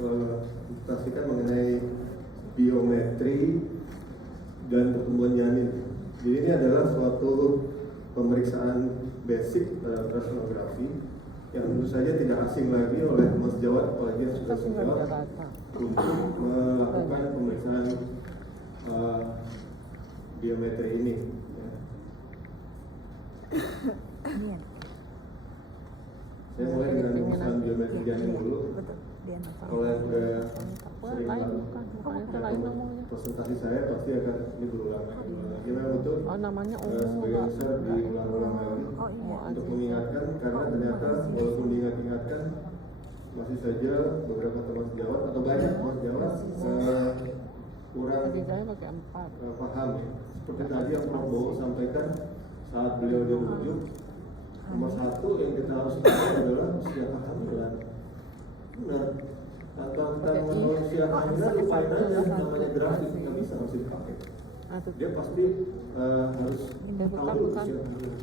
presentasikan mengenai biometri dan pertumbuhan janin. Jadi ini adalah suatu pemeriksaan basic ultrasonografi yang tentu saja tidak asing lagi oleh Mas Jawad, apalagi yang sudah senior, untuk melakukan pemeriksaan biometri ini. Saya mulai dengan pemeriksaan biometri janin dulu. Kalau yang sudah sering presentasi saya pasti akan ini berulang lagi. Memang betul. Sebagian besar diulang-ulang lagi untuk mengingatkan, karena ternyata walaupun diingat-ingatkan masih saja beberapa teman sejawat atau banyak teman sejawat kurang paham. Seperti tadi yang Prof. Bowo sampaikan saat beliau dirujuk, nomor satu yang kita harus ingat adalah usia kehamilan. Benar, tanpa kita mengetahui usia kehamilan, lupain aja namanya grafik, nggak bisa masih dipakai. Dia pasti harus tahu usia kehamilan.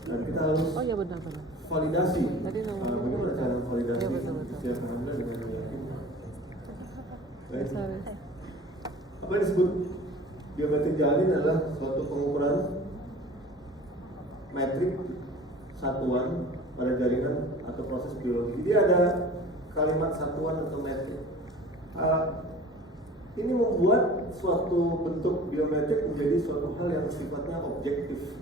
Dan kita harus validasi. Bagaimana cara validasi usia kehamilan dengan meyakinkan? Apa yang disebut biometri janin adalah suatu pengukuran metrik satuan pada jaringan atau proses biologi. Jadi ada kalimat satuan atau metrik. Ini membuat suatu bentuk biometrik menjadi suatu hal yang sifatnya objektif.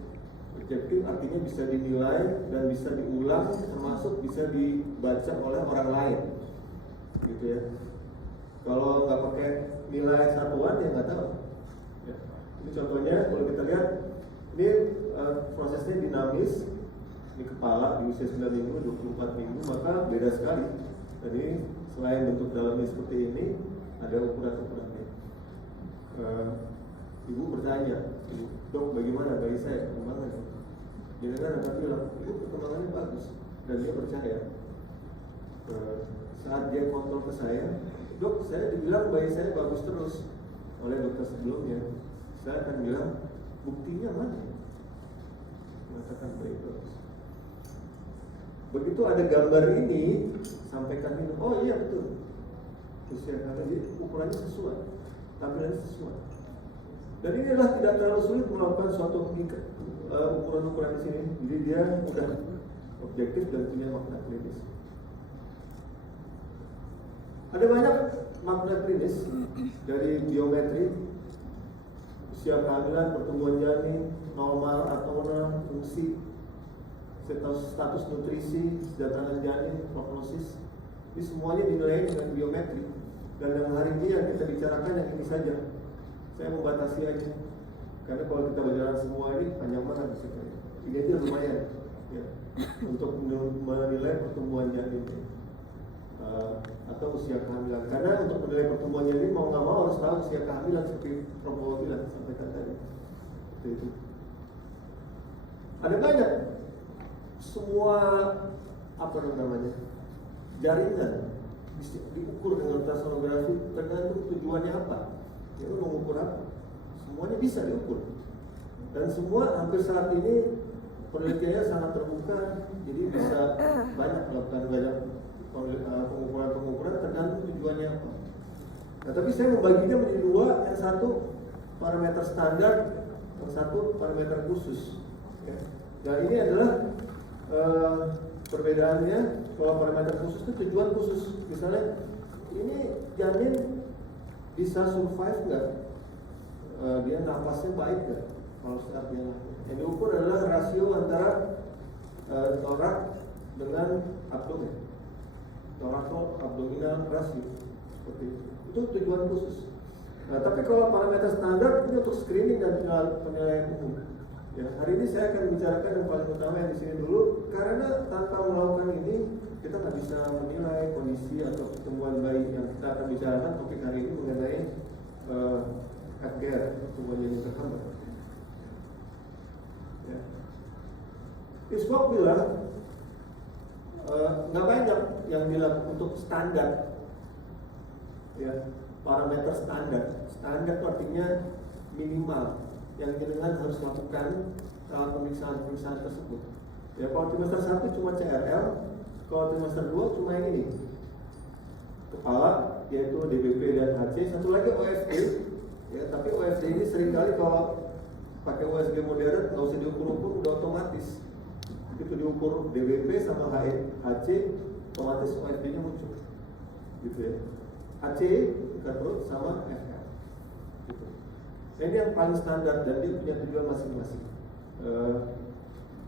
Objektif artinya bisa dinilai dan bisa diulang, termasuk bisa dibaca oleh orang lain, gitu ya. Kalau nggak pakai nilai satuan ya nggak tahu. Ya. Ini contohnya kalau kita lihat, ini prosesnya dinamis. Di kepala di usia 9 minggu, 24 minggu, maka beda sekali. Jadi selain bentuk dalamnya seperti ini, ada ukuran-ukurannya. Ibu bertanya, dok bagaimana bayi saya perkembangannya? Jadi kan akan bilang, ibu perkembangannya bagus, dan dia percaya. Saat dia kontrol ke saya, dok saya dibilang bayi saya bagus terus oleh dokter sebelumnya. Saya akan bilang, buktinya mana? Mengatakan bayi bagus. Begitu ada gambar ini, sampaikan ini, oh iya betul, usia kehamilan, jadi ukurannya sesuai, tampilannya sesuai. Dan ini adalah tidak terlalu sulit melakukan suatu ukuran-ukuran di sini, jadi dia mudah objektif dan punya makna klinis. Ada banyak makna klinis dari biometri, usia kehamilan, pertumbuhan janin, normal atau fungsi, status nutrisi, kesejahteraan janin, prognosis. Ini semuanya dinilai dengan biometri. Dan yang hari ini yang kita bicarakan yang ini saja. Saya membatasi aja. Karena kalau kita berjalan semua ini panjang banget di situ. Ini aja lumayan ya, untuk menilai pertumbuhan janin atau usia kehamilan. Karena untuk menilai pertumbuhan janin mau nggak mau harus tahu usia kehamilan seperti Prof. Bowo bilang sampaikan tadi. Seperti itu. Ada banyak. Semua apa namanya jaringan diukur dengan ultrasonografi, tergantung tujuannya apa. Ya lu mengukur apa? Semuanya bisa diukur. Dan semua hampir saat ini penelitiannya sangat terbuka, jadi bisa banyak melakukan banyak pengukuran tergantung tujuannya apa. Nah, tapi saya membaginya menjadi dua, yang satu parameter standar, yang satu parameter khusus. Ya. Nah ini adalah perbedaannya. Kalau parameter khusus itu tujuan khusus. Misalnya ini janin bisa survive nggak? Dia napasnya baik nggak? Kalau saat dia yang diukur adalah rasio antara torak dengan abdomen, toraco-abdominal rasio, seperti itu. Itu tujuan khusus. Nah, tapi kalau parameter standar ini untuk screening dan penilaian umum. Ya, hari ini saya akan bicarakan yang paling utama yang di sini dulu, karena tanpa melakukan ini kita nggak bisa menilai kondisi atau pertumbuhan bayi. Yang kita akan bicarakan topik hari ini mengenai HDR, pertumbuhan janin terhambat. Ya. Iswap bilang nggak banyak yang dilakukan untuk standar, ya, parameter standar. Standar itu artinya minimal yang jenengan harus lakukan dalam pemeriksaan tersebut. Ya, kalau trimester 1 cuma CRL, kalau trimester 2 cuma yang ini. kepala, yaitu DBP dan HC. Satu lagi OSG, ya, tapi OSG ini seringkali kalau pakai OSG modern nggak usah diukur-ukur, udah otomatis. Itu diukur DBP sama HC, otomatis OSG-nya muncul, gitu ya. HC tingkat perut sama FR. Gitu. Nah, ini yang paling standar dan dia punya tujuan masing-masing.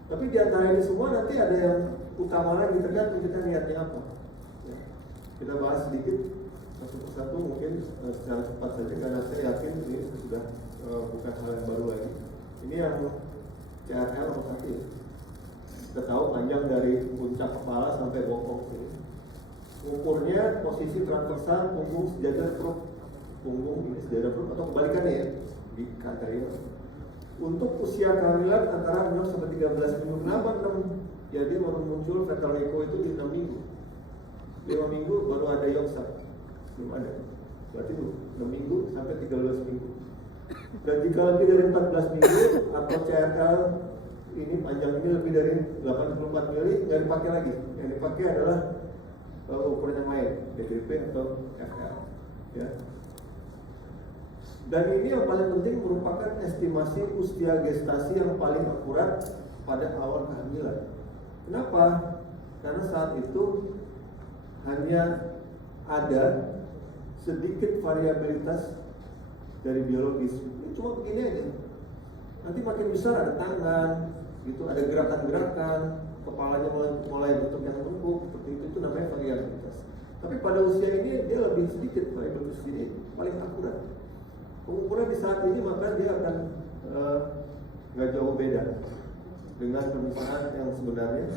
Tapi di antara ini semua nanti ada yang utama lagi, tergantung kita niatnya apa. Ya. Kita bahas sedikit satu persatu mungkin secara cepat saja karena saya yakin ini sudah bukan hal yang baru lagi. Ini yang CRL nomor 1 ya. Kita tahu panjang dari puncak kepala sampai bokong sini. Ukurnya posisi transversal punggung sejajar perut. Punggung ini sejajar perut atau kebalikannya ya, di kanker. Untuk usia kehamilan antara 6 sampai 13 minggu. Kenapa 6? Jadi baru muncul fetal echo itu di 6 minggu. 5 minggu baru ada yoksa. Belum ada. Berarti 6 minggu sampai 13 minggu. Dan jika lebih dari 14 minggu atau CRL ini panjang ini lebih dari 84 mili, nggak dipakai lagi. Yang dipakai adalah ukuran yang lain, DBP atau FR. Ya. Dan ini yang paling penting merupakan estimasi usia gestasi yang paling akurat pada awal kehamilan. Kenapa? Karena saat itu hanya ada sedikit variabilitas dari biologis. Ini cuma begini aja. Nanti makin besar ada tangan, gitu, ada gerakan-gerakan, kepalanya mulai bentuk yang lembut, seperti itu namanya variabilitas. Tapi pada usia ini dia lebih sedikit variabilitas ini paling akurat. Pengukuran di saat ini maka dia akan nggak jauh beda dengan pemisahan yang sebenarnya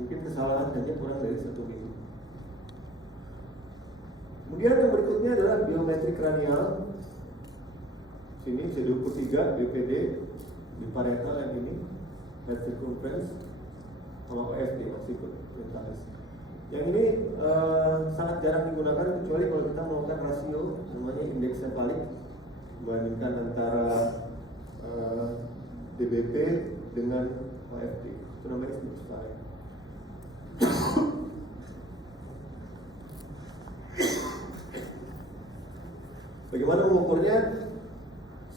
mungkin kesalahan hanya kurang dari 1 minggu. Kemudian yang berikutnya adalah biometri kranial. Sini bisa diukur 3 BPD di parietal yang ini, head circumference, kalau OSD masih ikut ventalis. Yang ini sangat jarang digunakan kecuali kalau kita melakukan rasio namanya indeks sefalik, membandingkan antara DBP dengan OFD. Itu namanya indeks sefalik. Bagaimana mengukurnya?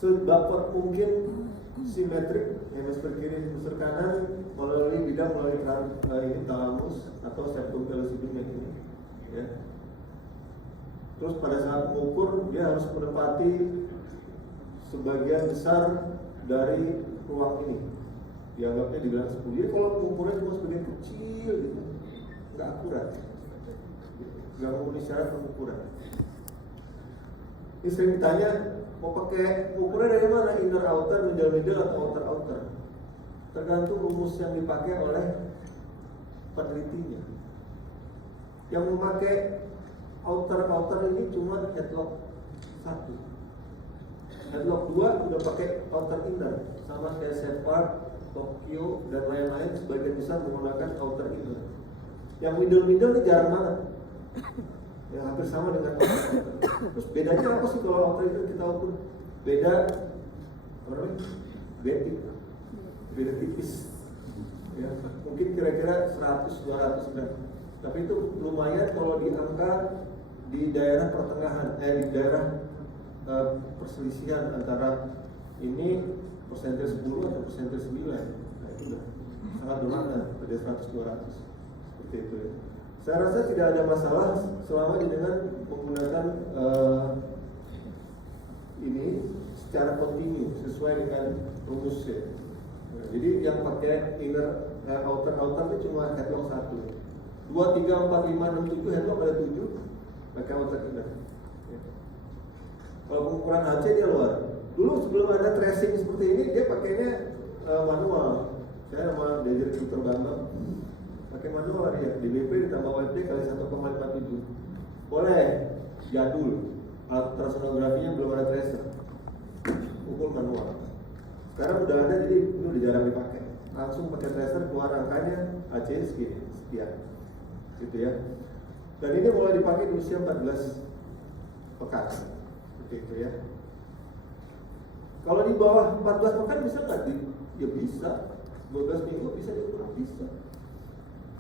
Sedapat mungkin simetrik, hemisfer kiri, hemisfer kanan, melalui bidang, melalui ini talamus atau septum pellucidum yang ini. Ya. Terus pada saat mengukur dia harus menempati sebagian besar dari ruang ini. Dianggapnya dibilang 10. Jadi kalau mengukurnya cuma sebagian kecil gitu, nggak akurat, nggak memenuhi syarat pengukuran. Ini sering ditanya, mau pakai ukuran dari mana? Inner outer, middle atau outer outer? Tergantung rumus yang dipakai oleh penelitinya. Yang memakai outer outer ini cuma headlock 1. Headlock 2 udah pakai outer inner, sama kayak Shepard, Tokyo dan lain-lain sebagian besar menggunakan outer inner. Yang middle ini jarang banget. Ya, hampir sama dengan outer. Terus bedanya apa sih kalau outer inner kita ukur? Beda betik, beda tipis. Ya, mungkin kira-kira 100-200 gram. Tapi itu lumayan kalau di angka di daerah pertengahan, di daerah perselisihan antara ini persentase 10 atau persentase 9. Nah itu udah sangat bermakna pada 100-200 seperti itu ya. Saya rasa tidak ada masalah selama dengan menggunakan ini secara kontinu sesuai dengan rumusnya. Nah, jadi yang pakai inner outer itu cuma headlock 1. 2, 3, 4, 5, 6, 7 headlock ada 7 pakai outer inner. Ya. Kalau pengukuran HC dia luar. Dulu sebelum ada tracing seperti ini dia pakainya manual. Saya sama Dejer Dr. Bambang pakai manual ya, DBP ditambah WD kali 1,57. Boleh, jadul. Alat ultrasonografinya belum ada tracer. Ukur manual. Sekarang udah ada, jadi ini udah jarang dipakai. Langsung pakai tracer keluar angkanya AC segini, sekian. Gitu ya. Dan ini mulai dipakai di usia 14 pekan. Seperti itu ya. Kalau di bawah 14 pekan bisa nggak? Ya bisa. 12 minggu bisa diukur, bisa.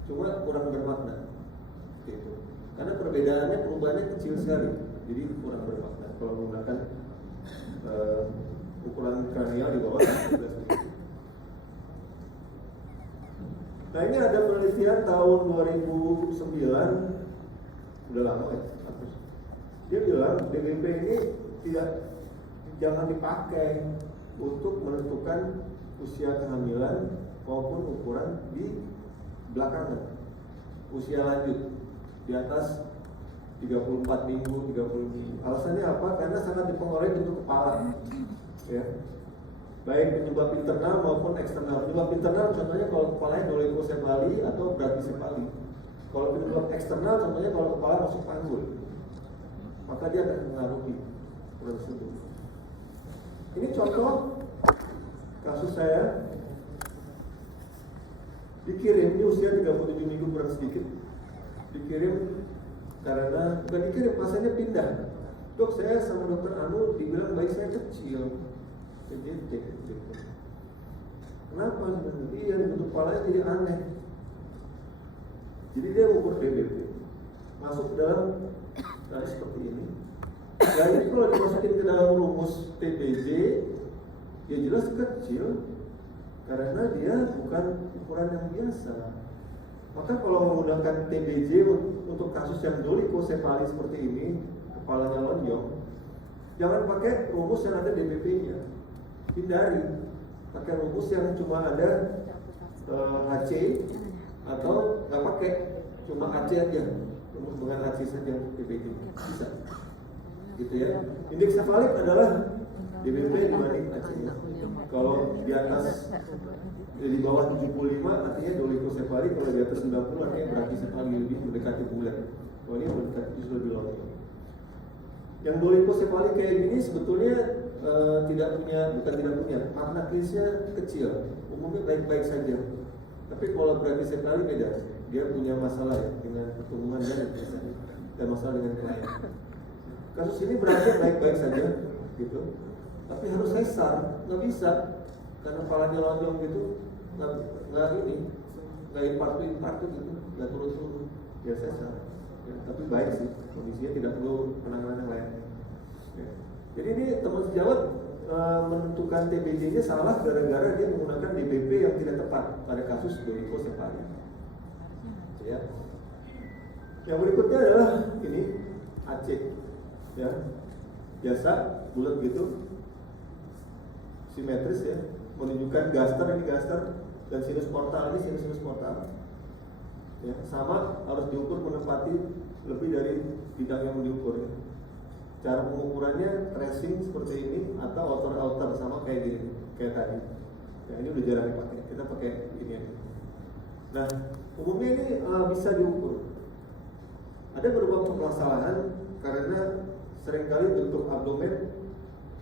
Cuma kurang bermakna. Gitu. karena perubahannya kecil sekali, jadi kurang bermakna kalau menggunakan ukuran kranial di bawah 13 mm. Nah ini ada penelitian tahun 2009, udah lama ya. Dia bilang DBP ini jangan dipakai untuk menentukan usia kehamilan maupun ukuran di belakangan, usia lanjut di atas 34 minggu, 30 minggu. Alasannya apa? Karena sangat dipengaruhi bentuk kepala, ya. Baik penyebab internal maupun eksternal. Penyebab internal contohnya kalau kepalanya dolikosefali atau brakisefali. Kalau penyebab eksternal contohnya kalau kepala masuk panggul, maka dia akan mengaruhi proses itu. Ini contoh kasus saya, dikirim di usia 37 minggu kurang sedikit. Dikirim karena bukan dikirim, pasiennya pindah. Dok, saya sama dokter Anu dibilang bayi saya kecil. Kenapa? Iya, bentuk kepalanya jadi aneh. Jadi dia ukur DBP, masuk ke dalam seperti ini. Nah ini kalau dimasukin ke dalam rumus TBJ, ya jelas kecil, karena dia bukan ukuran yang biasa. Maka kalau menggunakan TBJ untuk kasus yang dolikosefali seperti ini, kepalanya lonjong, jangan pakai rumus yang ada DBP-nya. Hindari, pakai rumus yang cuma ada HC atau nggak pakai, cuma HC aja, rumus dengan HC saja DBP bisa, gitu ya. Indeks sefalik adalah DBP dibanding HC-nya. Kalau di atas, di bawah 75 artinya dolikosefali, kalau di atas 90 artinya brakisefali, lebih mendekati bulan. Kalau ini mendekati justru lebih lonjong. Yang dolikosefali kayak gini sebetulnya bukan tidak punya, makna klinisnya kecil, umumnya baik-baik saja. Tapi kalau brakisefali beda, dia punya masalah ya dengan pertumbuhan dan masalah dengan klien. Kasus ini berakhir baik-baik saja, gitu. Tapi harus sesar, nggak bisa, karena kepalanya lonjong gitu, nggak infartu gitu, nggak turun-turun, ya sesar. Ya, tapi baik sih, kondisinya tidak perlu penanganan yang lain. Ya. Jadi ini teman sejawat menentukan TBJ-nya salah gara-gara dia menggunakan DBP yang tidak tepat pada kasus dolikosefali. Ya. Yang berikutnya adalah ini AC, ya, biasa bulat gitu, simetris ya, menunjukkan gaster ini gaster dan sinus portal ini sinus portal. Ya, sama harus diukur menempati lebih dari bidang yang diukur. Ya. Cara pengukurannya tracing seperti ini atau outer sama kayak gini, kayak tadi. Ya, ini udah jarang dipakai. Kita pakai ini aja. Nah, umumnya ini bisa diukur. Ada beberapa permasalahan karena seringkali bentuk abdomen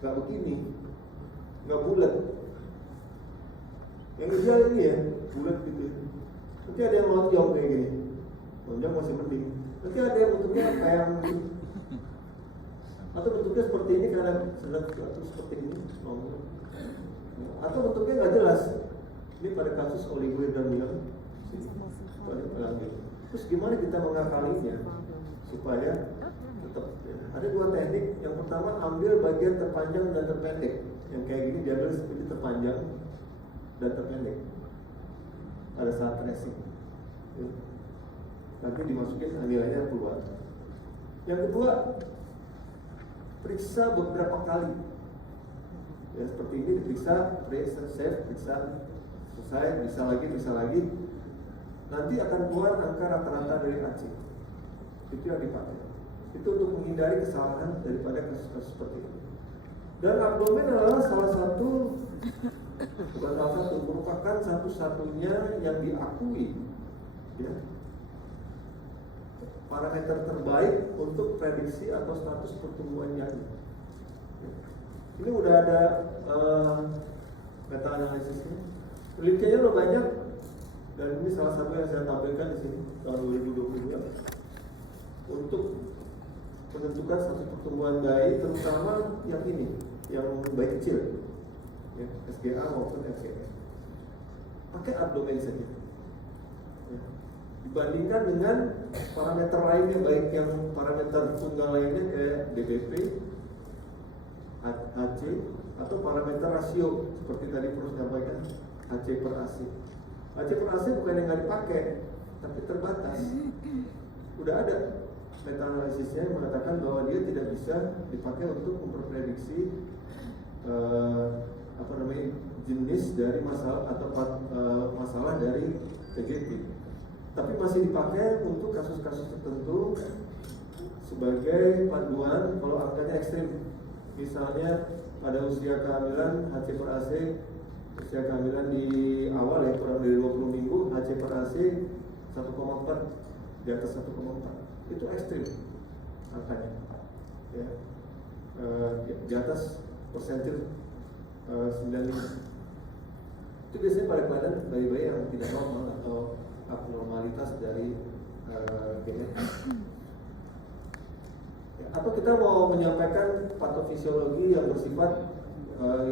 nggak begini, nggak bulat. Yang ideal ini ya bulat gitu. Nanti ada yang lonjong kayak gini, lonjong masih mending. Nanti ada yang bentuknya kayak atau bentuknya seperti ini karena seperti ini, atau bentuknya nggak jelas. Ini pada kasus oligohidramnion. Terus gimana kita mengakalinya supaya tetap? Ya. Ada dua teknik. Yang pertama ambil bagian terpanjang dan terpendek. Yang kayak gini diambil seperti terpanjang dan terpendek pada saat tracing. Ya. Nanti dimasukin nilainya keluar. Yang kedua, periksa beberapa kali. Ya seperti ini diperiksa, save, periksa, selesai, bisa lagi. Nanti akan keluar angka rata-rata dari AC. Itu yang dipakai. Itu untuk menghindari kesalahan daripada kasus-kasus seperti ini. Dan abdomen adalah merupakan satu-satunya yang diakui, ya, parameter terbaik untuk prediksi atau status pertumbuhan janin. Ini udah ada meta analisisnya. Penelitiannya udah banyak. Dan ini salah satu yang saya tampilkan di sini tahun 2022 untuk menentukan status pertumbuhan bayi, terutama yang ini, yang bayi kecil, ya, SGA maupun FGS. Pakai abdomen saja. Ya. dibandingkan dengan parameter lainnya, baik yang parameter tunggal lainnya kayak DBP, HC, atau parameter rasio seperti tadi Prof sampaikan, HC per AC. HC per AC bukan yang nggak dipakai, tapi terbatas. Udah ada meta-analisisnya yang mengatakan bahwa dia tidak bisa dipakai untuk memprediksi jenis dari masalah atau masalah dari TGP, tapi masih dipakai untuk kasus-kasus tertentu sebagai panduan kalau angkanya ekstrim. Misalnya pada usia kehamilan HC per AC, usia kehamilan di awal ya kurang dari 20 minggu, HC per AC 1,4, di atas 1,4 itu ekstrim angkanya ya. Di atas persentil 95 itu biasanya pada kelihatan bayi-bayi yang tidak normal atau abnormalitas dari genetik. Ya, atau kita mau menyampaikan patofisiologi yang bersifat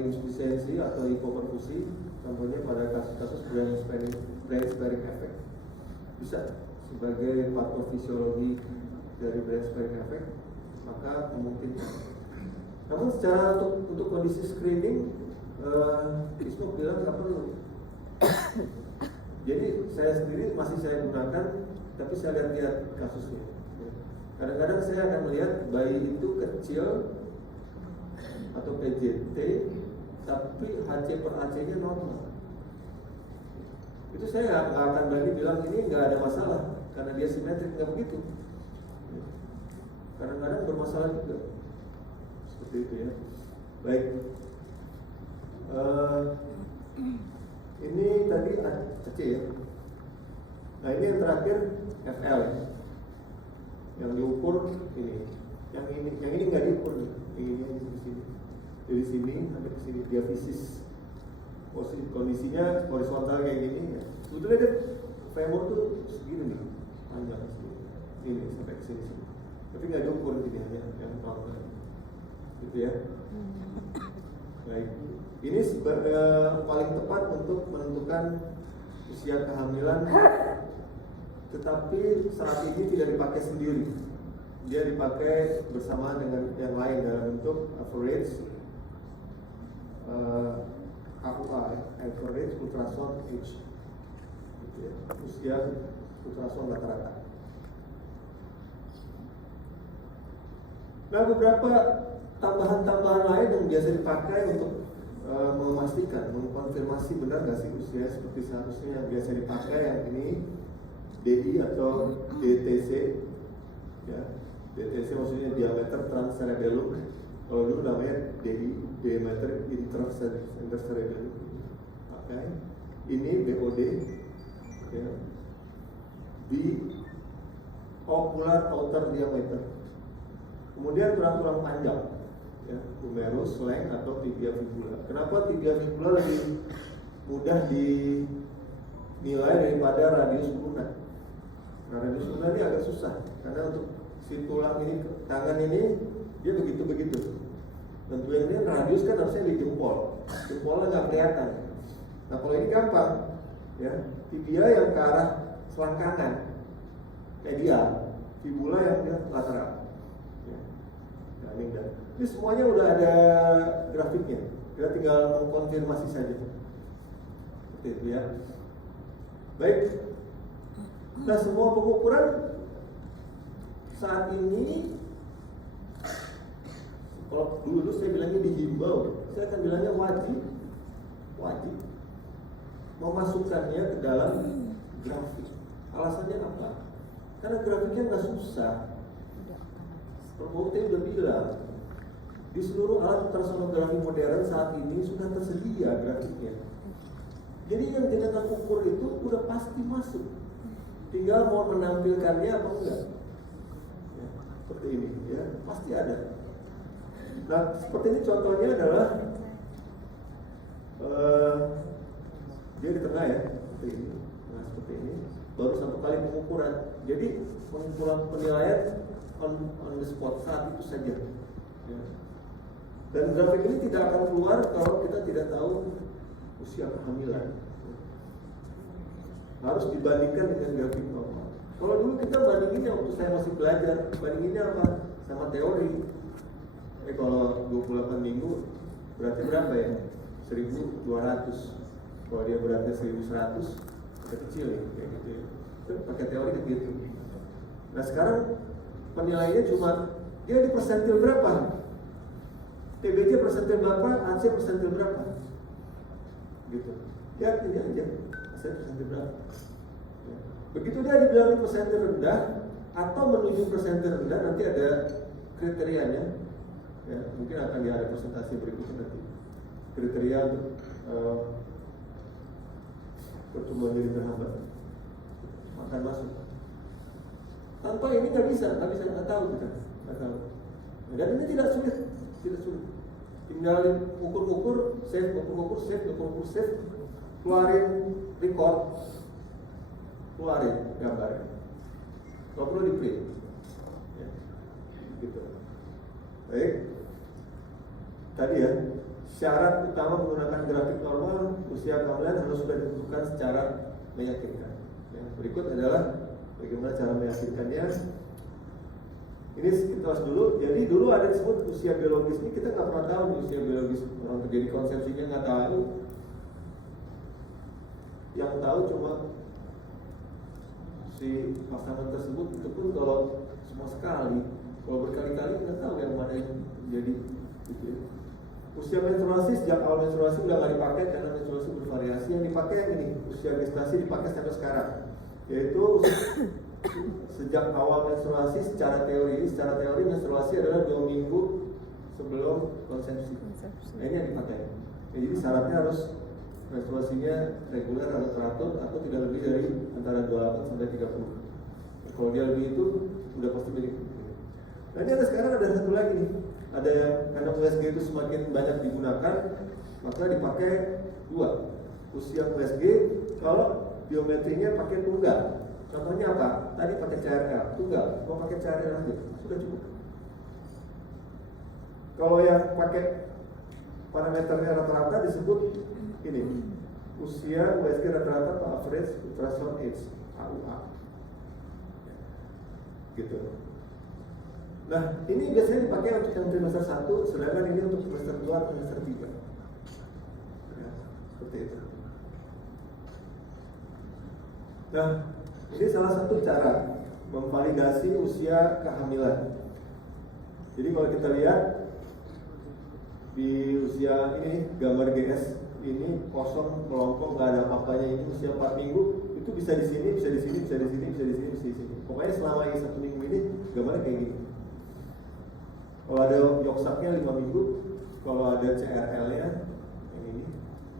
insufisiensi atau hipoperfusi, contohnya pada kasus-kasus brain sparing effect, bisa sebagai patofisiologi dari brain sparing effect, maka memungkinkan. Namun secara untuk kondisi screening, Ismo bilang nggak perlu. Jadi saya sendiri masih saya gunakan, tapi saya lihat kasusnya. Kadang-kadang saya akan melihat bayi itu kecil atau PJT, tapi HC per AC-nya normal. Itu saya nggak akan berani bilang ini nggak ada masalah karena dia simetrik, nggak begitu. Kadang-kadang bermasalah juga. Seperti itu ya. Baik. Ini tadi kecil ya. Nah ini yang terakhir FL ya. Yang diukur ini. Yang ini nggak diukur nih. Ini di sini. Dari sini sampai ke sini diafisis. Kondisinya horizontal kayak gini ya. Sebetulnya dia femur tuh segini nih, panjang segini. Ini sampai ke sini. Tapi nggak diukur ini hanya yang normal. Gitu ya. Baik. Ini paling tepat untuk menentukan usia kehamilan, tetapi saat ini tidak dipakai sendiri. Dia dipakai bersama dengan yang lain dalam bentuk average AUA, average ultrasound age, gitu ya. Usia ultrasound rata-rata. Nah, beberapa tambahan-tambahan lain yang biasa dipakai untuk memastikan, mengkonfirmasi benar nggak sih usia seperti seharusnya yang biasa dipakai yang ini DI atau DTC ya. DTC maksudnya diameter transcerebellum, kalau dulu namanya DI, diameter intercerebellum. Oke. Ini BOD ya. B ocular outer diameter. Kemudian tulang-tulang panjang ya, humerus, length atau tibia fibula. Kenapa tibia fibula lebih mudah dinilai daripada radius ulna? Nah, radius ulna ini agak susah karena untuk si tulang ini, tangan ini dia begitu-begitu. Tentunya ini radius kan harusnya di jempol, jempolnya nggak kelihatan. Nah kalau ini gampang, ya tibia yang ke arah selangkangan, kayak dia, fibula yang dia lateral. Ya. Nah, ini semuanya udah ada grafiknya, kita tinggal mengkonfirmasi saja. Seperti itu ya. Baik. Nah semua pengukuran saat ini, kalau dulu saya bilangnya dihimbau, saya akan bilangnya wajib memasukkannya ke dalam grafik. Alasannya apa? Karena grafiknya nggak susah. Terbukti udah bilang di seluruh alat ultrasonografi modern saat ini sudah tersedia grafiknya. Jadi yang kita ukur itu udah pasti masuk. Tinggal mau menampilkannya apa enggak. Ya, seperti ini ya, pasti ada. Nah, seperti ini contohnya adalah dia di tengah ya, seperti ini. Nah, seperti ini. Baru satu kali pengukuran. Jadi pengukuran penilaian on the spot saat itu saja. Ya. Dan grafik ini tidak akan keluar kalau kita tidak tahu usia kehamilan. harus dibandingkan dengan grafik normal. Kalau dulu kita bandinginnya waktu saya masih belajar, bandinginnya apa? Sama teori. Kalau 28 minggu berarti berapa ya? 1.200. Kalau dia beratnya 1.100, kecil ya, kayak gitu ya. Itu pakai teori gitu. Nah sekarang penilaiannya cuma dia di persentil berapa? TBC persentil berapa? AC persentil berapa? Gitu. Ya ini aja. AC persentil berapa? Ya. Begitu dia dibilang di persentil rendah atau menuju persentil rendah, nanti ada kriterianya. Ya, mungkin akan ada presentasi berikutnya nanti. Kriteria untuk pertumbuhan jadi terhambat, makan masuk. Tanpa ini nggak tahu kita, nggak tahu. Dan ini tidak sulit. Tinggal ukur-ukur, save, keluarin record, keluarin gambarnya. Kalau perlu di print, ya. Gitu. Baik. Tadi ya. Syarat utama menggunakan grafik normal, usia kehamilan harus sudah ditentukan secara meyakinkan. Yang berikut adalah bagaimana cara meyakinkannya. Ini kita bahas dulu. Jadi dulu ada disebut usia biologis ini, kita nggak pernah tahu usia biologis orang terjadi, konsepsinya nggak tahu. Yang tahu cuma si pasangan tersebut, itu pun kalau cuma sekali, kalau berkali-kali nggak tahu yang mana yang jadi. Gitu ya. Usia menstruasi, sejak awal menstruasi udah nggak dipakai karena menstruasi bervariasi. Yang dipakai yang ini, usia gestasi dipakai sampai sekarang, yaitu sejak awal menstruasi. Secara teori menstruasi adalah 2 minggu sebelum konsepsi. Nah ini yang dipakai. Ya, jadi syaratnya harus menstruasinya reguler atau teratur atau tidak lebih dari antara 28 sampai 30. Kalau dia lebih itu udah pasti milik. Nah ini sekarang ada satu lagi nih. Ada yang karena USG itu semakin banyak digunakan, maka dipakai 2. Usia USG kalau biometrinya pakai tunggal. Contohnya apa? Tadi pakai CRL, tunggal. Mau pakai CRL aja, sudah cukup. Kalau yang pakai parameternya rata-rata disebut ini, usia USG rata-rata atau average ultrasound age, AUA. Gitu. Nah, ini biasanya dipakai untuk yang trimester 1, sedangkan ini untuk trimester 2 atau trimester 3. Ya, seperti itu. Nah, ini salah satu cara memvalidasi usia kehamilan. Jadi kalau kita lihat di usia ini, gambar GS ini kosong, melongkong, nggak ada apa-apanya, ini usia 4 minggu, itu bisa di sini, bisa di sini, bisa di sini, bisa di sini, bisa di sini. Pokoknya selama ini 1 minggu ini gambarnya kayak gini. Kalau ada yoksaknya 5 minggu, kalau ada CRL-nya yang ini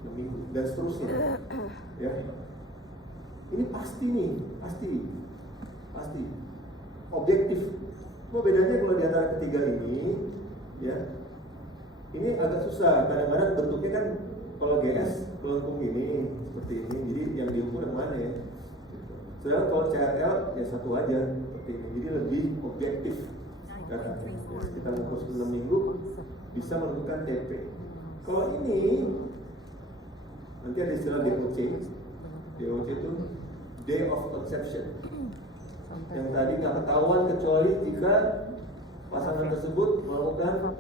6 minggu, dan seterusnya. Ya, ini pasti nih, pasti objektif. Cuma bedanya kalau di antara ketiga ini, ya, ini agak susah. Kadang-kadang bentuknya kan kalau GS melengkung ini seperti ini, jadi yang diukur yang mana ya? Sedangkan kalau CRL ya satu aja seperti ini, jadi lebih objektif. Karena kita mengukur 9 minggu bisa menentukan TP. Kalau ini nanti ada istilah DOC. DOC itu Day of Conception. Yang tadi nggak ketahuan kecuali jika pasangan tersebut melakukan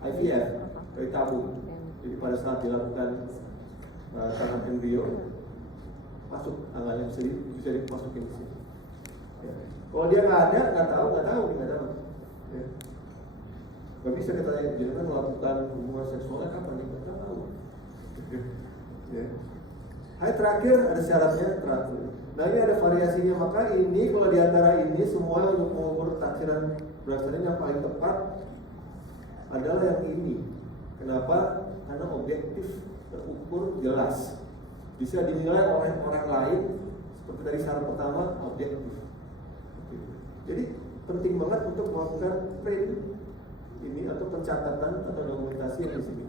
IVF dari tabung. Jadi pada saat dilakukan tanam embrio, masuk tanggalnya bisa dimasukin di sini. Ya. Kalau dia nggak ada, nggak tahu. Ya. Gak bisa kita tanya, jadi kan melakukan hubungan seksualnya kapan nih? Gak tahu. Ya. Hai, terakhir ada syaratnya teratur. Nah ini ada variasinya, maka ini kalau diantara ini semua untuk mengukur taksiran berat badan yang paling tepat adalah yang ini. Kenapa? Karena objektif, terukur, jelas, bisa dinilai oleh orang lain. Seperti tadi syarat pertama, objektif. Jadi penting banget untuk melakukan print ini atau pencatatan atau dokumentasi yang di sini,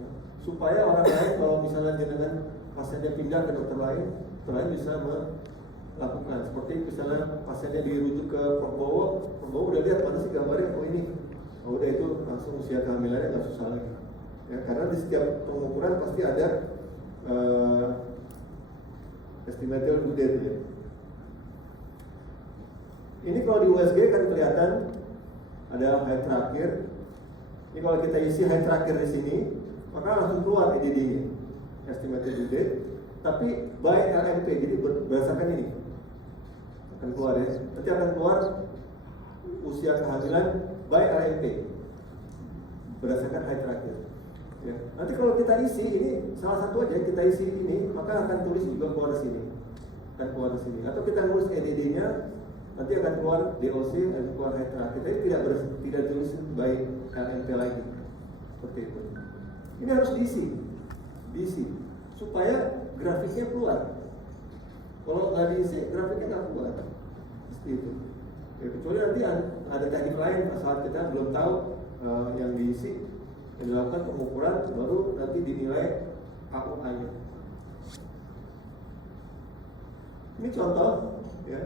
ya. Supaya orang lain kalau misalnya dengan pasiennya pindah ke dokter lain bisa melakukan. Seperti misalnya pasiennya dirujuk ke Prabowo udah lihat mana sih gambarnya, oh ini, oh udah itu langsung usia kehamilannya nggak susah lagi. Ya, karena di setiap pengukuran pasti ada estimated due date ya. Ini kalau di USG kan kelihatan ada height terakhir. Ini kalau kita isi height terakhir di sini, maka langsung keluar EDD-nya, estimated due date. Tapi by LMP, jadi berdasarkan ini akan keluar ya. Nanti akan keluar usia kehamilan by LMP berdasarkan height terakhir. Ya. Nanti kalau kita isi ini salah satu aja kita isi ini, maka akan tulis juga keluar di sini, akan keluar di sini. Atau kita tulis EDD-nya, nanti akan keluar DOC dan keluar height terakhir. Tapi tidak tulis by LMP lagi, seperti itu. Ini harus diisi supaya grafiknya keluar. Kalau nggak diisi, grafiknya nggak keluar. Seperti itu. Ya, kecuali nanti ada teknik lain saat kita belum tahu yang diisi, yang dilakukan pengukuran, baru nanti dinilai AUA-nya. Ini contoh, ya.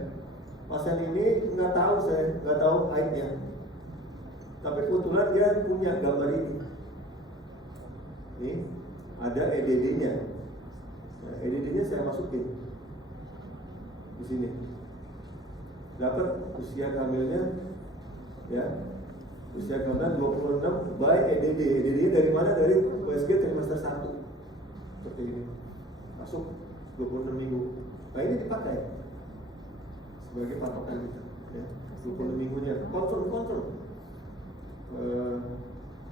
Pasien ini nggak tahu height-nya, tapi kebetulan dia punya gambar ini. Ini ada EDD-nya. Nah, EDD-nya saya masukin di sini. Dapat usia kehamilannya, ya, usia kehamilan 26 by EDD. EDD-nya dari mana? Dari USG trimester 1. Seperti ini. Masuk 26 minggu. Nah, ini dipakai sebagai patokan kita, ya. 26 minggunya. Confirm.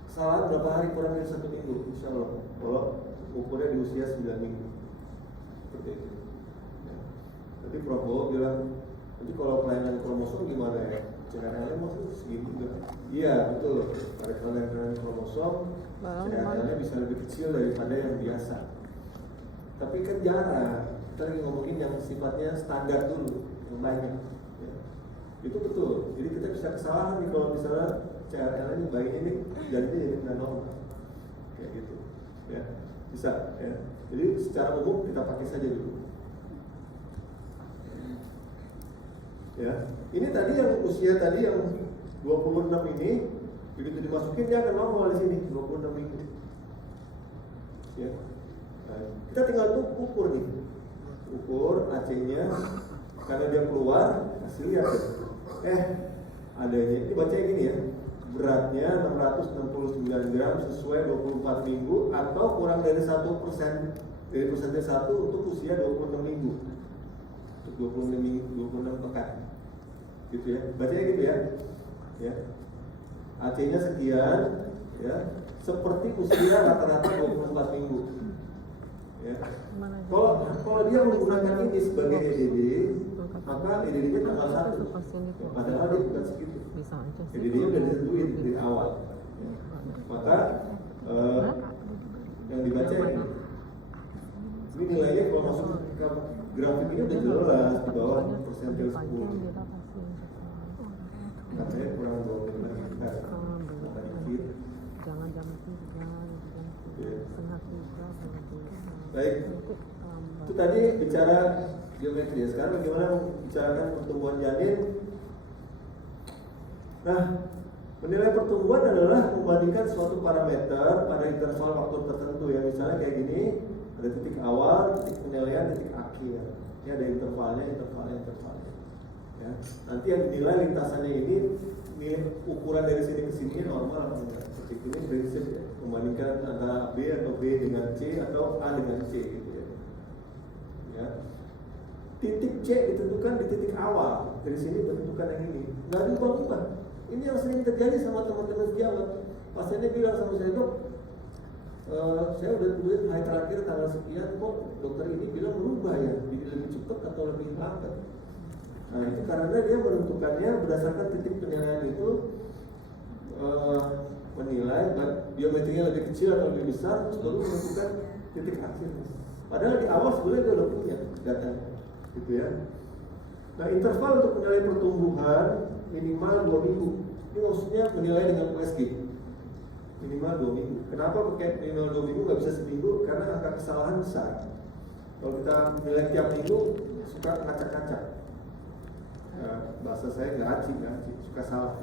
Kesalahan berapa hari kurang dari 1 minggu, insya Allah. Kalau ukurnya di usia 9 minggu. Seperti itu. Ya. Nanti Prof Bowo bilang, nanti kalau kelainan kromosom gimana ya? CRL-nya maksudnya segini juga. Iya, betul. Ada kelainan kromosom, CRL-nya bisa lebih kecil daripada yang biasa. Tapi kan jarang. Kita lagi ngomongin yang sifatnya standar dulu, yang banyak. Ya. Itu betul. Jadi kita bisa kesalahan nih kalau misalnya CRL ini bayi ini jadinya jadi tidak normal, kayak gitu. Ya, bisa. Ya. Jadi secara umum kita pakai saja dulu. Ya, ini tadi yang usia tadi yang 26 ini begitu dimasukin dia akan normal di sini 26 minggu. Ya, nah, kita tinggal ukur nih, ukur AC-nya karena dia keluar kasih lihat. Adanya ini bacanya gini ya, beratnya 669 gram sesuai 24 minggu atau kurang dari 1% dari persentase 1 untuk usia 26 minggu. 26 pekan, gitu ya, bacanya gitu ya, ya, AC-nya sekian, ya, seperti usia rata-rata 24 minggu, ya. Kalau dia menggunakan ini sebagai EDD, maka EDD-nya tanggal 1, ya, padahal dia bukan segitu, EDD-nya udah ditentuin dari awal, ya. Maka yang dibaca ini nilainya kalau masuk ke grafik ini udah jelas di bawah persentil 10. Katanya kurang 25 hektar. Jangan jam 3, setengah 3. Baik. Itu tadi bicara geometri ya. Sekarang bagaimana membicarakan pertumbuhan janin? Nah, menilai pertumbuhan adalah membandingkan suatu parameter pada interval waktu tertentu ya. Misalnya kayak gini, ada titik awal, titik penilaian, titik akhir. Ini ada intervalnya. Ya. Nanti yang dinilai lintasannya ini ukuran dari sini ke sini normal atau enggak. Seperti ini prinsip ya. Membandingkan antara B atau B dengan C atau A dengan C gitu ya. Ya. Titik C ditentukan di titik awal. Dari sini ditentukan yang ini. Nggak diubah-ubah. Ini yang sering terjadi sama teman-teman sejawat. Pasiennya bilang sama saya, dok, saya udah tulis hari terakhir tanggal sekian, kok dokter ini bilang berubah ya, jadi lebih cepat atau lebih lambat. Nah itu karena dia menentukannya berdasarkan titik penilaian itu, menilai biometrinya lebih kecil atau lebih besar, terus baru menentukan titik akhir. Padahal di awal sebenarnya dia udah punya datanya, gitu ya. Nah interval untuk menilai pertumbuhan minimal 2 minggu. Ini maksudnya menilai dengan USG minimal 2 minggu. Kenapa pakai minimal 2 minggu, nggak bisa seminggu? Karena angka kesalahan besar. Kalau kita nilai tiap minggu suka ngacak-ngacak. Bahasa saya ngaci, suka salah.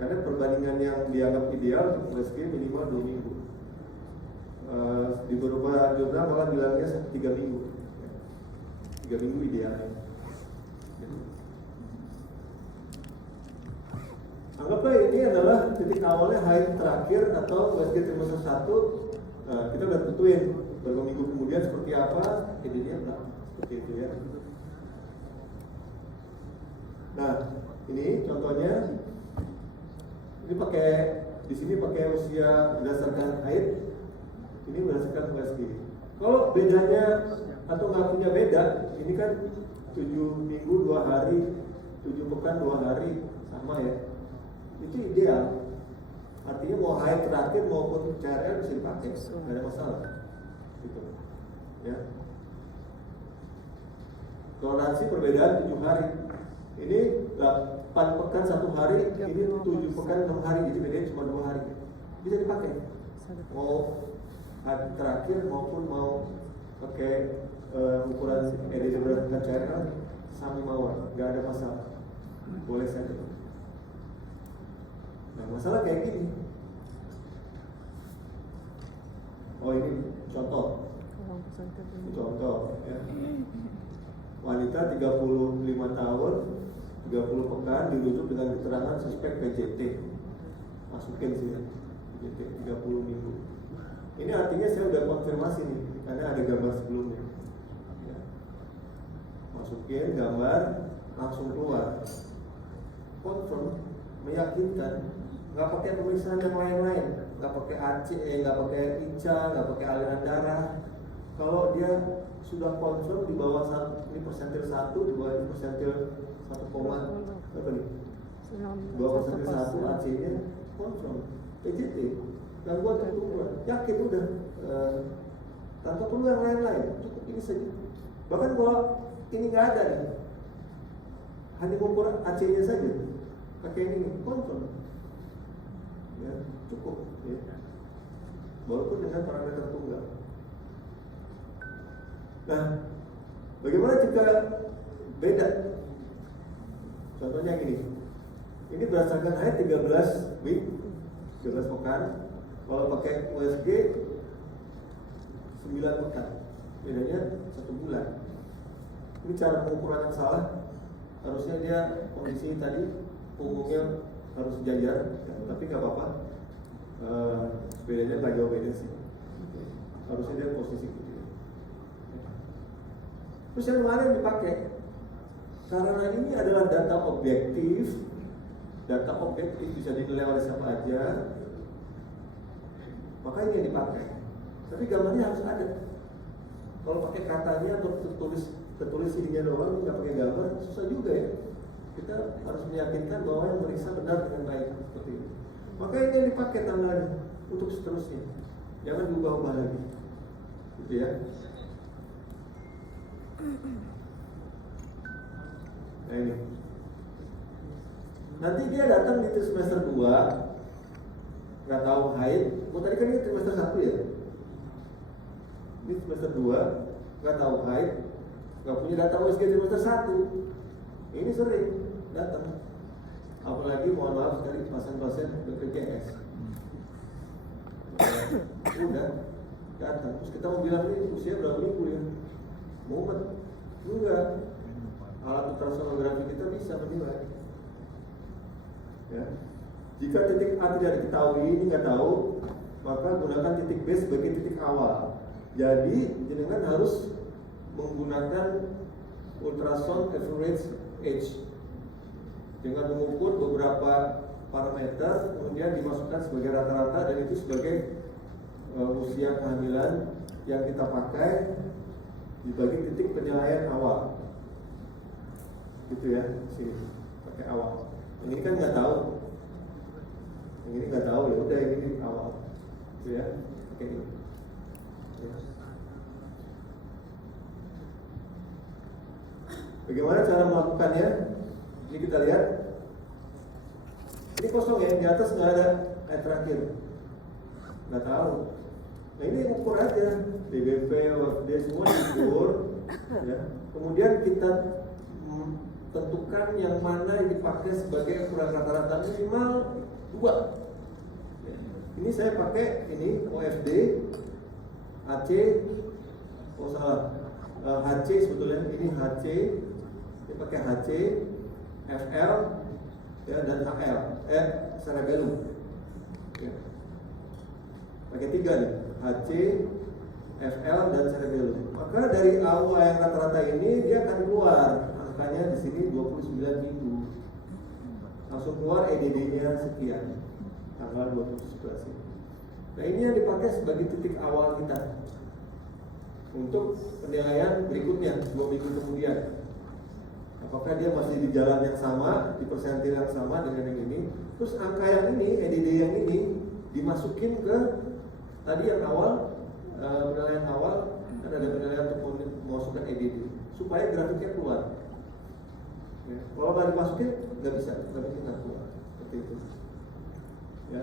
Karena perbandingan yang dianggap ideal untuk USG minimal 2 minggu. Di beberapa jurnal malah bilangnya 3 minggu. 3 minggu idealnya. Gitu. Anggaplah ini adalah titik awalnya haid terakhir atau USG trimester 1. Kita udah tentuin beberapa minggu kemudian seperti apa, jadinya berapa, seperti itu ya. Nah, ini contohnya, ini pakai di sini pakai usia berdasarkan haid, ini berdasarkan USG. Kalau bedanya atau nggak punya beda, ini kan 7 minggu 2 hari, 7 pekan 2 hari, sama ya. Itu ideal. Artinya mau haid terakhir maupun CRL bisa dipakai, nggak ada masalah. Gitu. Ya. Toleransi perbedaan 7 hari. Ini 8 pekan 1 hari, ini 7 pekan 6 hari, jadi bedanya cuma 2 hari. Bisa dipakai. Mau haid terakhir maupun mau pakai ukuran EDD berdasarkan CRL sama mawar, nggak ada masalah. Boleh saja. Nah, masalah kayak gini. Oh, ini contoh. Contoh ya. Wanita 35 tahun, 30 pekan dirujuk dengan keterangan suspek PJT. Masukin sini. PJT 30 minggu. Ini artinya saya udah konfirmasi nih, karena ada gambar sebelumnya. Ya. Masukin gambar, langsung keluar. Confirm, meyakinkan. Nggak pakai pemeriksaan yang lain-lain, nggak pakai AC, nggak pakai ICA, nggak pakai aliran darah. Kalau dia sudah confirm di bawah ini persentil 1, di bawah ini persentil 1, berapa nih? Di bawah persentil 1 AC-nya confirm, PJT, gangguan tertular, yakin udah, tanpa perlu yang lain-lain, cukup ini saja. Bahkan kalau ini nggak ada nih, hanya mengukur AC-nya saja, pakai ini confirm. Ya, cukup ya. Walaupun dengan parameter tunggal. Nah, bagaimana jika beda? Contohnya gini, ini berdasarkan haid 13 week, 13 pekan. Kalau pakai USG 9 pekan, bedanya 1 bulan. Ini cara pengukuran yang salah. Harusnya dia kondisi tadi punggungnya harus jajar, tapi nggak apa-apa. Bedanya nggak jauh beda sih. Harusnya dia posisi gitu. Terus yang mana yang dipakai? Karena ini adalah data objektif. Data objektif bisa dinilai oleh siapa aja. Maka ini yang dipakai. Tapi gambarnya harus ada. Kalau pakai katanya atau tertulis ininya doang, nggak pakai gambar, susah juga ya. Kita harus meyakinkan bahwa yang meriksa benar dengan baik seperti itu. Maka ini yang dipakai tanggalnya untuk seterusnya. Jangan diubah-ubah lagi. Gitu ya. Nah ini. Nanti dia datang di semester 2, nggak tahu haid. Oh tadi kan ini semester 1 ya. Ini semester 2, nggak tahu haid, nggak punya data USG semester 1. Ini sering datang. Apalagi mohon maaf sekali pasien-pasien BPJS. Udah datang. Terus kita mau bilang ini usia berapa minggu ya? Mumet juga. Alat ultrasonografi kita bisa menilai. Ya. Jika titik A tidak diketahui, ini nggak tahu, maka gunakan titik B sebagai titik awal. Jadi jenengan harus menggunakan ultrasound average age dengan mengukur beberapa parameter, kemudian dimasukkan sebagai rata-rata dan itu sebagai usia kehamilan yang kita pakai dibagi titik penilaian awal. Gitu ya, sini pakai awal. Yang ini kan nggak tahu, yang ini nggak tahu ya udah ini awal, gitu ya, pakai ini. Ya. Bagaimana cara melakukannya? Ini kita lihat. Ini kosong ya, di atas nggak ada air terakhir. Nggak tahu. Nah ini ukur aja, DBP, WFD semua diukur. Ya. Kemudian kita tentukan yang mana yang dipakai sebagai ukuran rata-rata minimal 2. Ya. Ini saya pakai ini OFD, AC, oh salah, HC sebetulnya ini HC, dia pakai HC, FL, ya, dan HL, cerebellum. Ya. Pakai 3 nih, HC, FL, dan cerebellum. Maka dari AUA yang rata-rata ini dia akan keluar angkanya di sini 29 minggu. Langsung keluar EDD-nya sekian, tanggal 2011 ini. Nah ini yang dipakai sebagai titik awal kita untuk penilaian berikutnya 2 minggu kemudian. Apakah dia masih di jalan yang sama, di persentil yang sama dengan yang ini? Terus angka yang ini, EDD yang ini dimasukin ke tadi yang awal, penilaian awal, kan ada penilaian untuk memasukkan EDD supaya grafiknya keluar. Ya. Kalau nggak dimasukin, nggak bisa keluar. Seperti itu. Ya.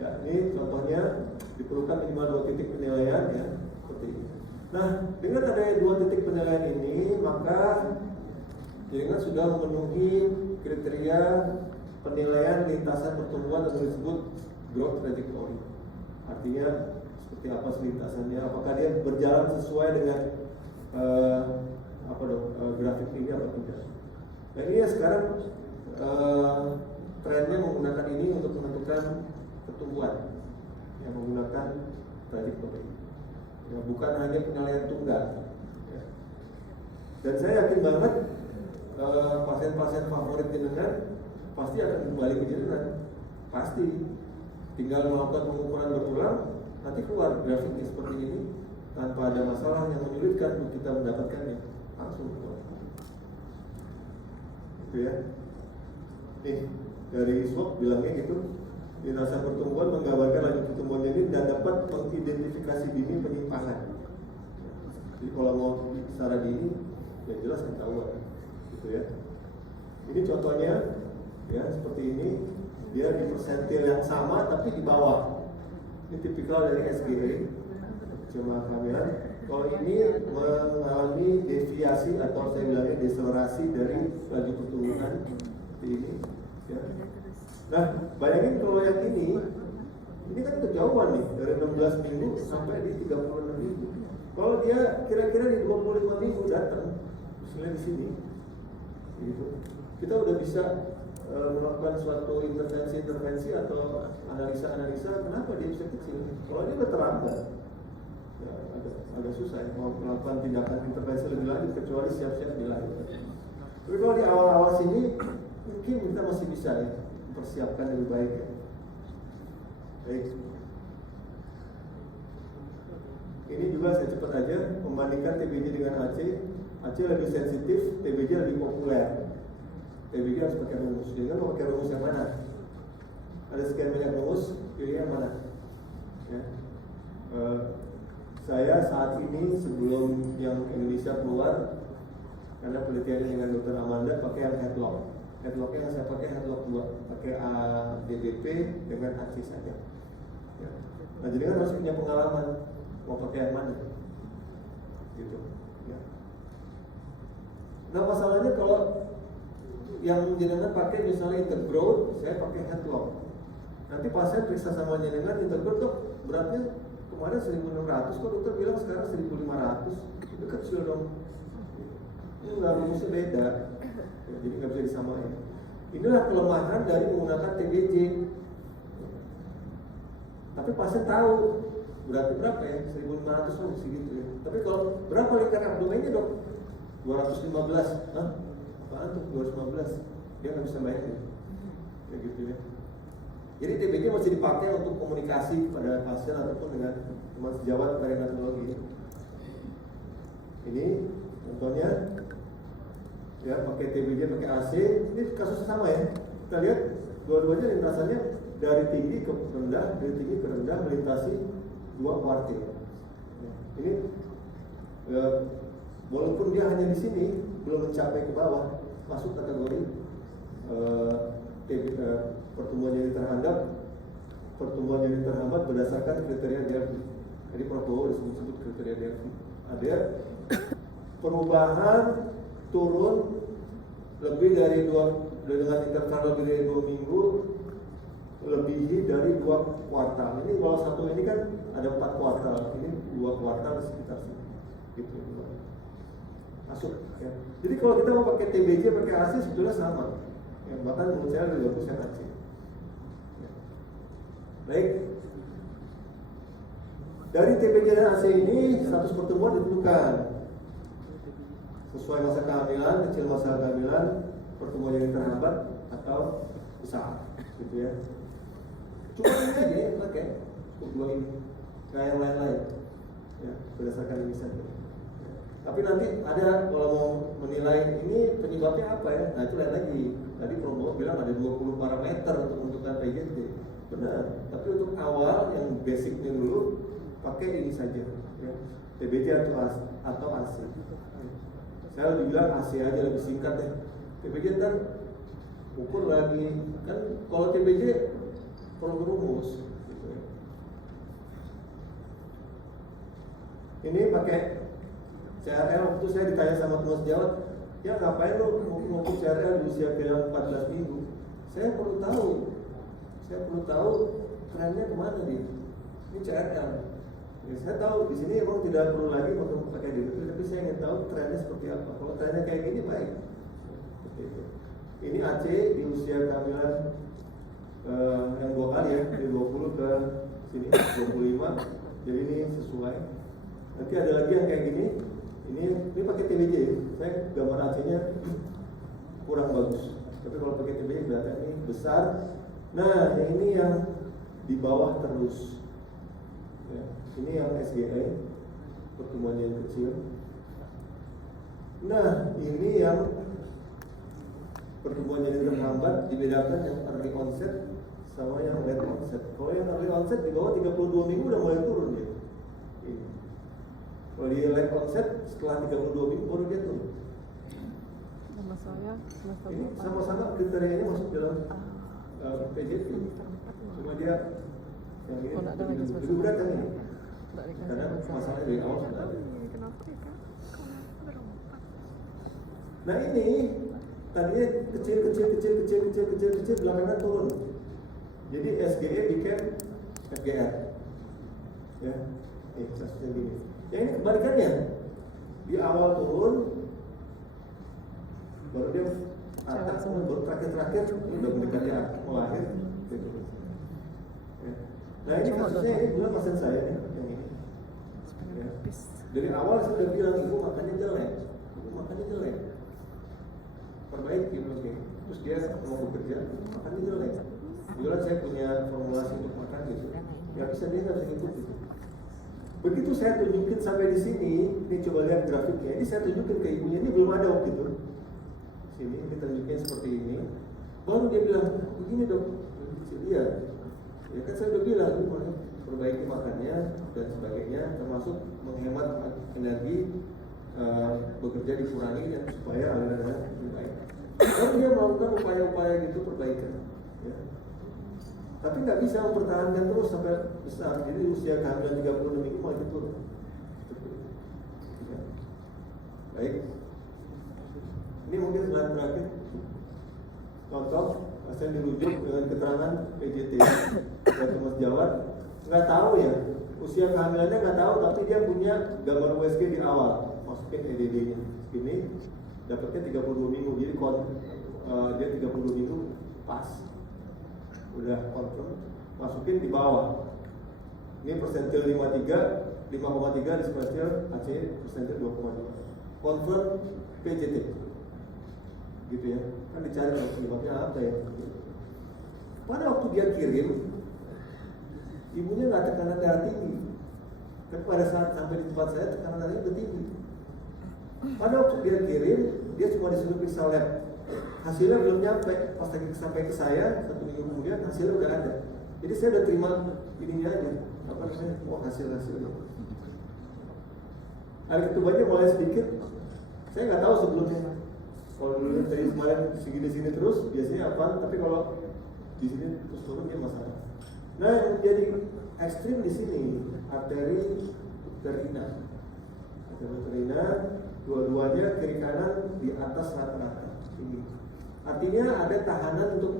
Ya, ini contohnya diperlukan minimal 2 titik penilaian ya, seperti ini. Nah, dengan adanya 2 titik penilaian ini, maka jaringan sudah memenuhi kriteria penilaian lintasan pertumbuhan atau disebut growth trajectory. Artinya seperti apa lintasannya, apakah dia berjalan sesuai dengan grafik ini atau tidak. Nah ini ya sekarang trennya menggunakan ini untuk menentukan pertumbuhan yang menggunakan trajectory. Ya, bukan hanya penilaian tunggal. Ya. Dan saya yakin banget pasien-pasien favorit jenengan pasti akan kembali ke jenengan. Pasti. Tinggal melakukan pengukuran berulang, nanti keluar grafiknya seperti ini tanpa ada masalah yang menyulitkan untuk kita mendapatkannya. Langsung keluar. Itu ya. Nih, dari swab bilangnya gitu. Lintasan pertumbuhan menggambarkan laju pertumbuhan janin dan dapat mengidentifikasi dini penyimpangan. Jadi kalau mau secara dini, ya jelas ketahuan, gitu ya. Ini contohnya, ya seperti ini, dia di persentil yang sama tapi di bawah. Ini tipikal dari SGA, cuma kehamilan. Kalau ini mengalami deviasi atau saya bilangnya deselerasi dari laju pertumbuhan seperti ini, ya. Nah, bayangin kalau yang ini kan kejauhan nih, dari 16 minggu sampai di 36 minggu. Kalau dia kira-kira di 25 minggu datang, misalnya di sini, gitu, kita udah bisa melakukan suatu intervensi atau analisa kenapa dia bisa kecil. Kalau dia udah terlambat, ya, agak susah ya, mau melakukan tindakan intervensi lebih lanjut kecuali siap-siap dilahirkan. Tapi kalau di awal-awal sini, mungkin kita masih bisa ya persiapkan lebih baik ya. Baik. Ini juga saya cepat aja membandingkan TBJ dengan AC. AC lebih sensitif, TBJ lebih populer. TBJ harus pakai rumus. Jadi mau pakai rumus yang mana? Ada sekian banyak rumus, pilih yang mana? Ya. Saya saat ini sebelum yang Indonesia keluar, karena penelitiannya dengan Dr. Amanda pakai yang headlock. Headlocknya yang saya pakai headlock 2, pakai DDP dengan AC saja. Ya. Nah jadi kan harus punya pengalaman mau pakai yang mana, gitu. Ya. Nah masalahnya kalau yang jenengan pakai misalnya intergrowth, saya pakai headlock. Nanti pasien periksa sama jenengan intergrowth dok, beratnya kemarin 1.600, kok dokter bilang sekarang 1.500, itu kecil dong. Enggak, rumusnya beda. Ya, jadi nggak bisa disamain. Inilah kelemahan dari menggunakan TBJ. Tapi pasien tahu berarti berapa ya, 1.500 oh segitu ya. Tapi kalau berapa lingkar abdomennya dok? 215. Hah? Apaan tuh 215? Dia nggak bisa bayangin. Kayak gitu ya. Jadi TBJ masih dipakai untuk komunikasi kepada pasien ataupun dengan teman sejawat perinatologi. Ini contohnya. Ya, pakai TBJ, pakai AC, ini kasusnya sama ya. Kita lihat dua-duanya lintasannya dari tinggi ke rendah, dari tinggi ke rendah melintasi 2 kuartil. Ini walaupun dia hanya di sini belum mencapai ke bawah, masuk kategori pertumbuhan janin terhambat berdasarkan kriteria Delphi. Jadi Prabowo disebut kriteria Delphi. Ada perubahan turun lebih dari dengan interval lebih dari 2 minggu, lebih dari 2 kuartal. Ini kalau satu ini kan ada 4 kuartal, ini 2 kuartal di sekitar sini. gitu. Masuk ya. Jadi kalau kita mau pakai TBJ pakai AC sebetulnya sama ya, bahkan menurut saya lebih bagus yang AC ya. Baik, dari TBJ dan AC ini status pertemuan ditentukan sesuai masa kehamilan, kecil masa kehamilan, pertemuan yang terhambat atau besar gitu ya. Cuma ini aja yang pakai untuk dua ini, nggak yang lain-lain ya, berdasarkan ini saja. Tapi nanti ada kalau mau menilai ini penyebabnya apa ya, nah itu lain lagi. Tadi Promo bilang ada 20 parameter untuk menentukan PJT, benar. Tapi untuk awal yang basicnya dulu pakai ini saja ya. TBJ atau AC. Saya lebih bilang AC aja lebih singkat ya. TBJ kan ukur lagi kan, kalau TBJ perlu rumus gitu ya. Ini pakai CRL. Waktu saya ditanya sama teman sejawat, ya ngapain lo ngukur CRL di usia ke 14 minggu? Saya perlu tahu trennya kemana nih. Ini CRL. Ya, saya tahu di sini emang tidak perlu lagi pakai DBT, tapi saya ingin tahu trennya seperti apa. Kalau trennya kayak gini baik. Gitu. Ini AC di usia kehamilan yang 2 kali ya, dari 20 ke sini 25. Jadi ini sesuai. Nanti ada lagi yang kayak gini. Ini pakai TBJ. Saya gambar AC-nya kurang bagus. Tapi kalau pakai TBJ berarti ini besar. Nah, ini yang di bawah terus. Ya, ini yang SGA, pertumbuhan yang kecil. Nah, ini yang pertumbuhan yang terhambat, dibedakan yang early onset sama yang late onset. Kalau yang early onset di bawah 32 minggu udah mulai turun ya. Ini. Kalau di late onset setelah 32 minggu baru dia turun. Nama saya semester Ini 4. sama-sama kriterianya masuk dalam PJT. Cuma dia yang ini lebih berat yang ini. Karena masalahnya dari awal sudah ada. Nah ini tadinya kecil belakangan turun. Jadi SGE bikin FGR. Ya, kasusnya gini. Ya ini kebalikannya. Di awal turun, baru dia atas, baru terakhir ini udah mendekati mau lahir. Gitu. Ya. Nah ini kasusnya ini dua pasien saya nih, yang ini. Ya. Dari awal saya sudah bilang ibu makannya jelek, perbaiki mungkin. Terus dia mau bekerja, makannya jelek. Kebetulan saya punya formulasi untuk makan gitu. Ya bisa dia nggak bisa ngikut gitu. Begitu saya tunjukin sampai di sini, ini coba lihat grafiknya. Ini saya tunjukin ke ibunya, ini belum ada waktu itu. Sini kita tunjukin seperti ini. Baru dia bilang, begini dok, iya. Ya kan saya udah bilang, ibu perbaiki makannya dan sebagainya, termasuk menghemat energi, bekerja dikurangi dan supaya aliran darah lebih baik. Lalu dia melakukan upaya-upaya gitu perbaikan. Ya. Tapi nggak bisa mempertahankan terus sampai besar. Jadi usia kehamilan 36 minggu malah turun. Ya. Baik. Ini mungkin slide terakhir. Contoh, pasien dirujuk dengan keterangan PJT dari Mas Jawat. Nggak tahu ya, usia kehamilannya nggak tahu, tapi dia punya gambar USG di awal. Masukin EDD-nya. Ini dapatnya 32 minggu. Jadi dia 32 minggu pas. Udah confirm, masukin di bawah. Ini persentil 5,3 di spesial AC persentil 2,2. Confirm PJT. Gitu ya. Kan dicari penyebabnya apa ya. Pada waktu dia kirim, ibunya nggak tekanan darah tinggi. Tapi pada saat sampai di tempat saya tekanan darahnya udah tinggi. Pada waktu dia kirim, dia cuma disuruh periksa lab. Hasilnya belum nyampe. Pas lagi sampai ke saya 1 minggu kemudian hasilnya udah ada. Jadi saya udah terima ininya aja. Apa namanya? Oh hasilnya. Hari ketubanya mulai sedikit. Saya nggak tahu sebelumnya. Kalau dulu dari kemarin segini terus biasanya apa? Tapi kalau di sini terus turun dia masalah. Nah yang jadi ekstrim di sini arteri uterina. Dua-duanya kiri kanan di atas rata-rata ini. Artinya ada tahanan untuk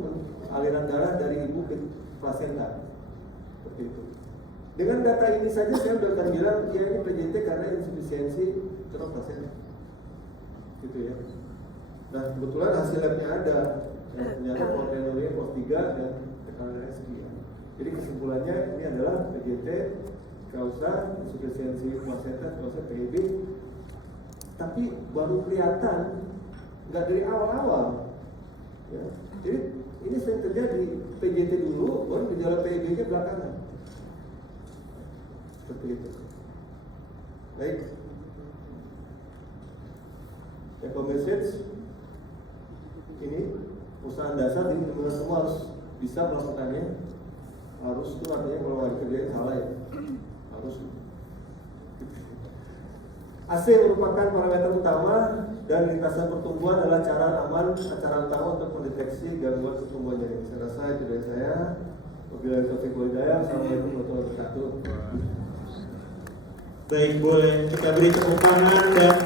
aliran darah dari ibu ke plasenta seperti itu. Dengan data ini saja saya sudah akan bilang ya ini PJT karena insufisiensi stroke pasien, gitu ya. Nah kebetulan hasil labnya ada, ya, ternyata proteinuria pos 3 dan tekanan SI. Ya. Jadi kesimpulannya ini adalah PJT kausa insufisiensi placenta kausa PIB, tapi baru kelihatan nggak dari awal-awal. Ya. Jadi ini sering terjadi PJT dulu, baru gejala PIB-nya belakangan. Seperti itu. Baik. Echo message ini usaha dasar ini benar-benar semua harus bisa melakukannya. Harus itu artinya kalau nggak dikerjain salah ya. Harus. AC merupakan parameter utama dan lintasan pertumbuhan adalah cara utama untuk mendeteksi gangguan pertumbuhan janin. Saya rasa itu dari saya. Wabillahi taufiq wal hidayah. Assalamualaikum warahmatullahi wabarakatuh. Baik, boleh kita beri tepuk tangan dan